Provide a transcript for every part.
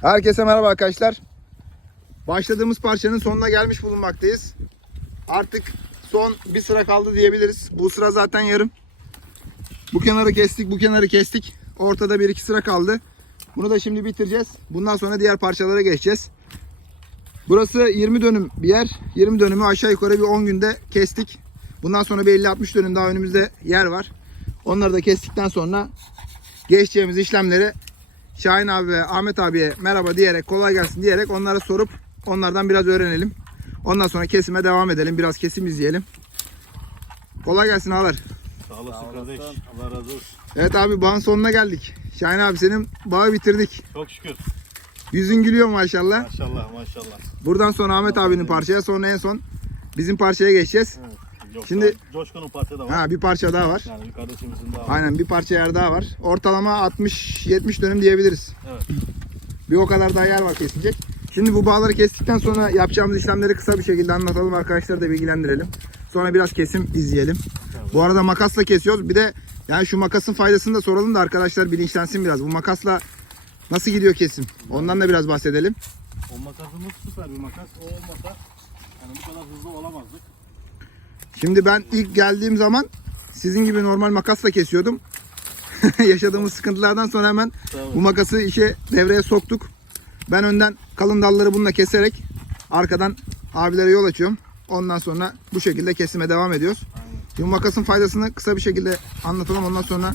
Herkese merhaba arkadaşlar. Başladığımız parçanın sonuna gelmiş bulunmaktayız. Artık son bir sıra kaldı diyebiliriz. Bu sıra zaten yarım. Bu kenarı kestik, bu kenarı kestik. Ortada bir iki sıra kaldı. Bunu da şimdi bitireceğiz. Bundan sonra diğer parçalara geçeceğiz. Burası 20 dönüm bir yer. 20 dönümü aşağı yukarı bir 10 günde kestik. Bundan sonra bir 50-60 dönüm daha önümüzde yer var. Onları da kestikten sonra geçeceğimiz işlemleri Şahin abi ve Ahmet abiye merhaba diyerek kolay gelsin diyerek onlara sorup onlardan biraz öğrenelim. Ondan sonra kesime devam edelim. Biraz kesim izleyelim. Kolay gelsin ağalar. Sağ olasın kardeş. Allah razı olsun. Evet abi bağın sonuna geldik. Şahin abi senin bağı bitirdik. Çok şükür. Yüzün gülüyor maşallah. Maşallah maşallah. Buradan sonra Ahmet abinin parçaya sonra en son bizim parçaya geçeceğiz. Evet. Yoksa Şimdi- Coşkun'un parça da var. Ha bir parça daha var. Yani bir kardeşimizin daha var. Aynen bir parça yer daha var. Ortalama 60-70 dönüm diyebiliriz. Evet. Bir o kadar daha yer var kesilecek. Şimdi bu bağları kestikten sonra yapacağımız işlemleri kısa bir şekilde anlatalım. Arkadaşları da bilgilendirelim. Sonra biraz kesim izleyelim. Bu arada makasla kesiyoruz. Bir de yani şu makasın faydasını da soralım da arkadaşlar bilinçlensin biraz. Bu makasla nasıl gidiyor kesim? Ondan da biraz bahsedelim. O makasımız süper bir makas. O olmasa yani bu kadar hızlı olamazdık. Şimdi ben ilk geldiğim zaman sizin gibi normal makasla kesiyordum. Yaşadığımız sıkıntılardan sonra hemen Tabii. bu makası işe devreye soktuk. Ben önden kalın dalları bununla keserek arkadan abilere yol açıyorum. Ondan sonra bu şekilde kesime devam ediyoruz. Şimdi bu makasın faydasını kısa bir şekilde anlatalım. Ondan sonra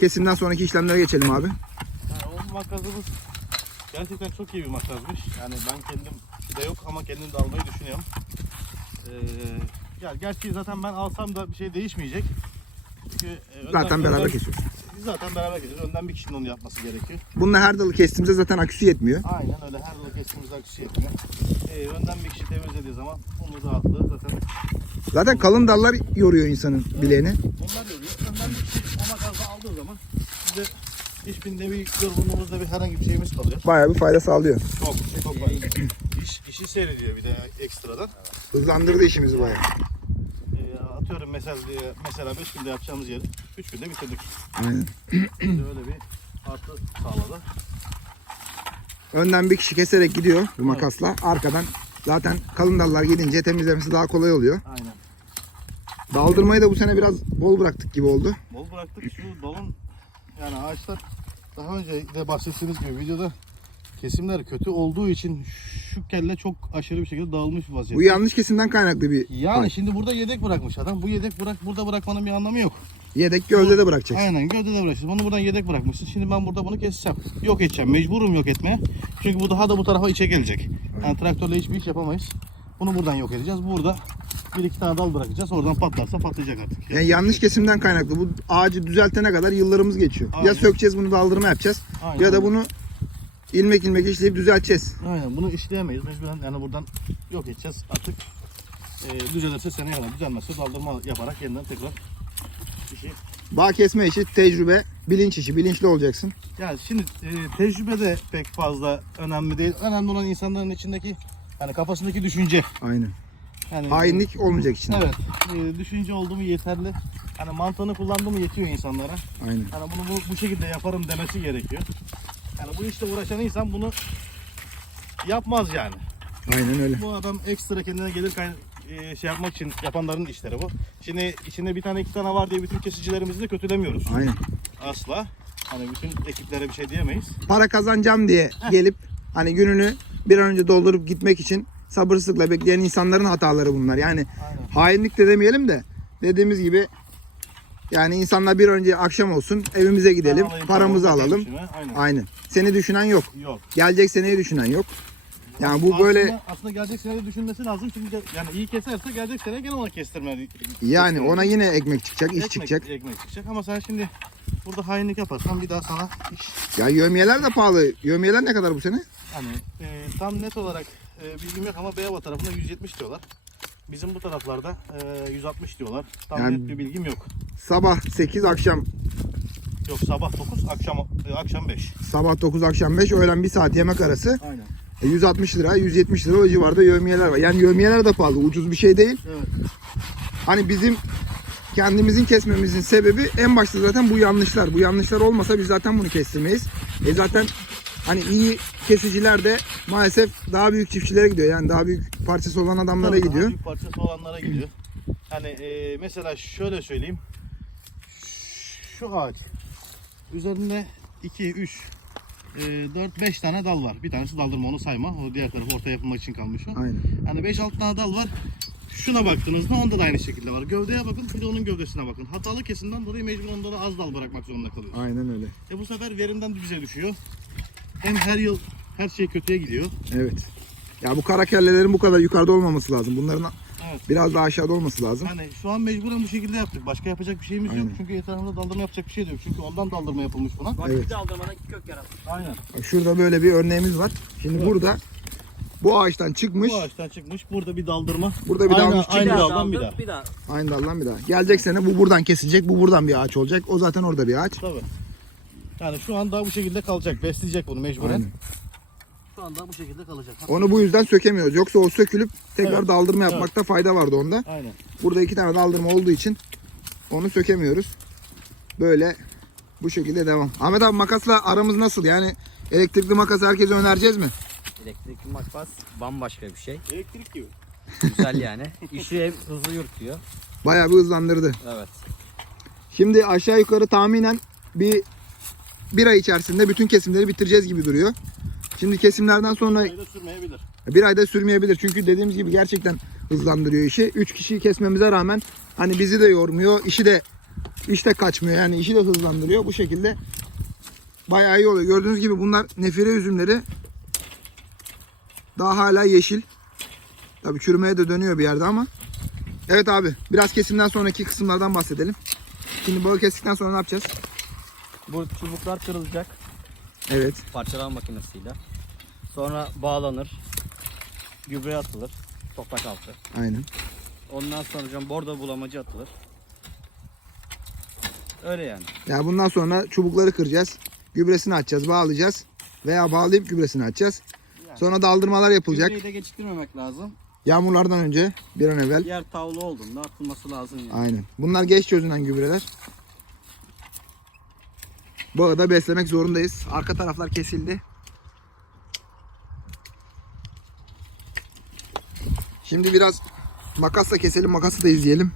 kesimden sonraki işlemlere geçelim abi. Yani o makasımız gerçekten çok iyi bir makasmış. Yani ben kendim de yok ama kendim de almayı düşünüyorum. Ee, ya gerçi zaten ben alsam da bir şey değişmeyecek. Çünkü e, önden- Zaten beraber önden- kesiyoruz. Biz zaten beraber kesiyoruz. Önden bir kişinin onu yapması gerekiyor. Bununla her dalı kestiğimizde zaten aküsü yetmiyor. Aynen öyle her dalı kestiğimiz akışı yapıyor. Ee, önden bir kişi temizlediği zaman onun rahatlığı zaten Zaten kalın dallar yoruyor insanın bileğini. onlar yoruyor. Önden bir kişi o makasla aldığı zaman bize hiçbir nevi yorgunluğumuzda bir herhangi bir şeyimiz kalıyor. Bayağı bir fayda sağlıyor. Çok çok fayda. İş, işi seyrediyor bir de ekstradan. Hızlandırdı işimizi bayağı. Atıyorum mesela mesela 5 günde yapacağımız yeri 3 günde bitirdik. Aynen. Bize öyle bir artı sağladı. Önden bir kişi keserek gidiyor bu makasla. Arkadan zaten kalın dallar gidince temizlemesi daha kolay oluyor. Aynen. Daldırmayı da bu sene biraz bol bıraktık gibi oldu. Bol bıraktık şu dalın yani ağaçlar daha önce de bahsettiğimiz gibi videoda kesimler kötü olduğu için şu kelle çok aşırı bir şekilde dağılmış bir vaziyette. Bu yanlış kesimden kaynaklı bir Yani şimdi burada yedek bırakmış adam. Bu yedek bırak burada bırakmanın bir anlamı yok. Yedek gövdede bırakacaksın. Aynen gövdede bırakmışsın. Bunu buradan yedek bırakmışsın. Şimdi ben burada bunu keseceğim. Yok edeceğim. Mecburum yok etmeye. Çünkü bu daha da bu tarafa içe gelecek. Yani traktörle hiçbir iş yapamayız. Bunu buradan yok edeceğiz. Burada bir iki tane dal bırakacağız. Oradan patlarsa patlayacak artık. Yani yanlış kesimden kaynaklı. Bu ağacı düzeltene kadar yıllarımız geçiyor. Ya Aynen. sökeceğiz bunu daldırma yapacağız. Aynen. Ya da bunu ilmek ilmek işleyip düzelteceğiz. Aynen bunu işleyemeyiz. Mecburen yani buradan yok edeceğiz. Artık e, düzelirse seneye kadar düzelmezse daldırma yaparak yeniden tekrar işi Bağ kesme işi tecrübe, bilinç işi. Bilinçli olacaksın. Yani şimdi e, tecrübe de pek fazla önemli değil. Önemli olan insanların içindeki yani kafasındaki düşünce. Aynen. Yani Hainlik olmayacak için. Evet. e, düşünce oldu mu yeterli. Hani mantığını kullandı mı yetiyor insanlara. Aynen. Yani bunu bu, bu şekilde yaparım demesi gerekiyor. Yani bu işte uğraşan insan bunu yapmaz yani. Aynen öyle. Bu adam ekstra kendine gelir e, şey yapmak için yapanların işleri bu. Şimdi içinde bir tane iki tane var diye bütün kesicilerimizi de kötülemiyoruz. Aynen. Asla. Hani bütün ekiplere bir şey diyemeyiz. Para kazanacağım diye gelip hani gününü bir an önce doldurup gitmek için sabırsızlıkla bekleyen insanların hataları bunlar. Yani Aynen. hainlik de demeyelim de dediğimiz gibi yani insanlar bir önce akşam olsun evimize gidelim alayım, paramızı paramı, alalım. Aynen. Aynen. Seni düşünen yok. Yok. Gelecek seneyi düşünen yok. Yani bu böyle Aslında, aslında gelecek sene de düşünmesi lazım çünkü yani iyi keserse gelecek sene gene ona kestirme. yani ona yine ekmek çıkacak, iş ekmek, çıkacak. Ekmek çıkacak ama sen şimdi burada hainlik yaparsan bir daha sana iş Ya yövmiyeler de pahalı. Yövmiyeler ne kadar bu sene? hani e, tam net olarak e, bilgim yok ama Beyava tarafında 170 diyorlar. Bizim bu taraflarda e, 160 diyorlar. Tam Yani- net bir bilgim yok. Sabah 8, akşam Yok sabah 9, akşam e, akşam 5. sabah 9, akşam 5, öğlen 1 saat yemek arası. Aynen. E, 160 lira, 170 lira o civarda yövmiyeler var. Yani yövmiyeler de pahalı. Ucuz bir şey değil. Evet. Hani bizim kendimizin kesmemizin sebebi en başta zaten bu yanlışlar. Bu yanlışlar olmasa biz zaten bunu kestirmeyiz. E zaten hani iyi kesiciler de maalesef daha büyük çiftçilere gidiyor. Yani daha büyük parçası olan adamlara Tabii daha gidiyor. büyük parçası olanlara gidiyor. Hani e, mesela şöyle söyleyeyim. Şu ağaç üzerinde 2, 3, 4, 5 tane dal var. Bir tanesi daldırma onu sayma. O diğer tarafı ortaya yapılmak için kalmış o. Aynen. Hani 5-6 tane dal var. Şuna baktığınızda onda da aynı şekilde var. Gövdeye bakın bir de onun gövdesine bakın. Hatalı kesimden dolayı mecbur onda da az dal bırakmak zorunda kalıyoruz. Aynen öyle. E bu sefer verimden bize düşüyor. Hem her yıl her şey kötüye gidiyor. Evet. Ya bu kara kellelerin bu kadar yukarıda olmaması lazım. Bunların Evet. biraz daha aşağıda olması lazım. Hani şu an mecburen bu şekilde yaptık. Başka yapacak bir şeyimiz yok. Aynen. Çünkü etrafında daldırma yapacak bir şey de yok. Çünkü ondan daldırma yapılmış buna. Bak Evet. bir de aldırmadan kök yarat. Aynen. Bak Şurada böyle bir örneğimiz var. Şimdi Evet. burada bu ağaçtan çıkmış. Bu ağaçtan çıkmış. Burada bir daldırma. Burada bir aynı, dalmış Aynı çıkmış. daldan bir daha. Bir daha. Aynı daldan bir daha. Gelecek sene bu buradan kesilecek. Bu buradan bir ağaç olacak. O zaten orada bir ağaç. Tabii. Yani şu an daha bu şekilde kalacak. Besleyecek bunu mecburen. Aynen. Şu anda bu şekilde kalacak. Onu bu yüzden sökemiyoruz. Yoksa o sökülüp tekrar Evet. daldırma yapmakta fayda vardı onda. Aynen. Burada iki tane daldırma olduğu için onu sökemiyoruz. Böyle bu şekilde devam. Ahmet abi makasla aramız nasıl? Yani elektrikli makası herkese önereceğiz mi? Elektrikli makas bambaşka bir şey. Elektrik gibi. Güzel yani. İşi hem hızlı yürütüyor. Bayağı bir hızlandırdı. Evet. Şimdi aşağı yukarı tahminen bir bir ay içerisinde bütün kesimleri bitireceğiz gibi duruyor. Şimdi kesimlerden sonra Sayıda sürmeyebilir. bir ayda sürmeyebilir. Çünkü dediğimiz gibi gerçekten hızlandırıyor işi. 3 kişiyi kesmemize rağmen hani bizi de yormuyor. işi de işte kaçmıyor. Yani işi de hızlandırıyor. Bu şekilde bayağı iyi oluyor. Gördüğünüz gibi bunlar nefire üzümleri. Daha hala yeşil. Tabii çürümeye de dönüyor bir yerde ama. Evet abi biraz kesimden sonraki kısımlardan bahsedelim. Şimdi bağı kestikten sonra ne yapacağız? Bu çubuklar kırılacak Evet. parçalama makinesiyle. Sonra bağlanır. Gübre atılır. Toprak altı. Aynen. Ondan sonra hocam bordo bulamacı atılır. Öyle yani. Ya bundan sonra çubukları kıracağız. Gübresini atacağız, bağlayacağız. Veya bağlayıp gübresini atacağız. Sonra daldırmalar yapılacak. Gübreyi de geçirmemek lazım. Yağmurlardan önce bir an evvel. Yer tavlı olduğunda atılması lazım yani. Aynen. Bunlar geç çözünen gübreler. Bu arada beslemek zorundayız. Arka taraflar kesildi. Şimdi biraz makasla keselim. Makası da izleyelim.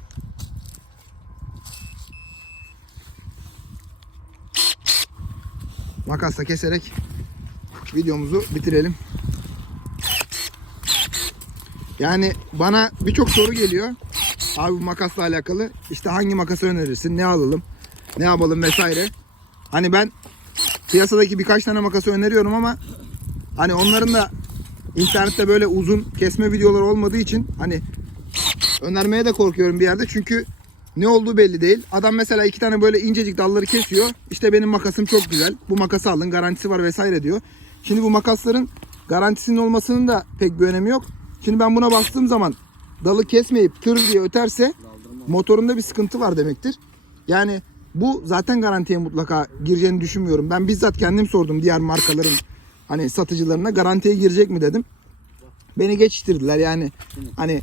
Makasla keserek videomuzu bitirelim. Yani bana birçok soru geliyor. Abi bu makasla alakalı işte hangi makası önerirsin, ne alalım, ne yapalım vesaire. Hani ben piyasadaki birkaç tane makası öneriyorum ama hani onların da internette böyle uzun kesme videoları olmadığı için hani önermeye de korkuyorum bir yerde çünkü ne olduğu belli değil. Adam mesela iki tane böyle incecik dalları kesiyor. İşte benim makasım çok güzel. Bu makası alın garantisi var vesaire diyor. Şimdi bu makasların garantisinin olmasının da pek bir önemi yok. Şimdi ben buna bastığım zaman dalı kesmeyip tır diye öterse motorunda bir sıkıntı var demektir. Yani bu zaten garantiye mutlaka gireceğini düşünmüyorum. Ben bizzat kendim sordum diğer markaların hani satıcılarına garantiye girecek mi dedim. Beni geçiştirdiler yani hani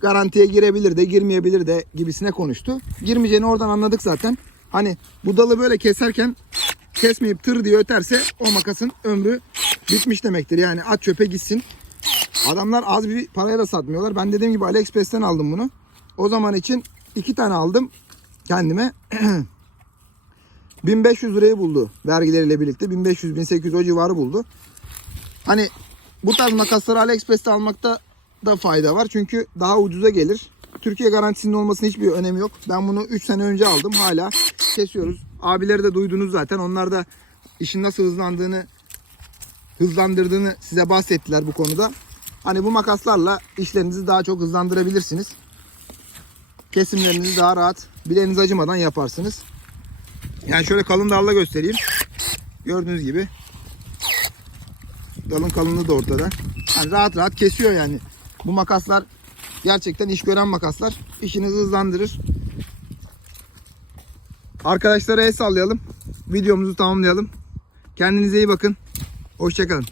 garantiye girebilir de girmeyebilir de gibisine konuştu. Girmeyeceğini oradan anladık zaten. Hani bu dalı böyle keserken kesmeyip tır diye öterse o makasın ömrü bitmiş demektir. Yani at çöpe gitsin. Adamlar az bir paraya da satmıyorlar. Ben dediğim gibi AliExpress'ten aldım bunu. O zaman için iki tane aldım kendime. 1500 lirayı buldu vergileriyle birlikte. 1500-1800 o civarı buldu. Hani bu tarz makasları AliExpress'te almakta da fayda var. Çünkü daha ucuza gelir. Türkiye garantisinin olmasının hiçbir önemi yok. Ben bunu 3 sene önce aldım. Hala kesiyoruz. Abileri de duydunuz zaten. Onlar da işin nasıl hızlandığını hızlandırdığını size bahsettiler bu konuda. Hani bu makaslarla işlerinizi daha çok hızlandırabilirsiniz. Kesimlerinizi daha rahat, bileğiniz acımadan yaparsınız. Yani şöyle kalın dalla göstereyim. Gördüğünüz gibi dalın kalınlığı da ortada. Yani rahat rahat kesiyor yani. Bu makaslar gerçekten iş gören makaslar. İşinizi hızlandırır. Arkadaşlara el sallayalım. Videomuzu tamamlayalım. Kendinize iyi bakın. Hoşçakalın.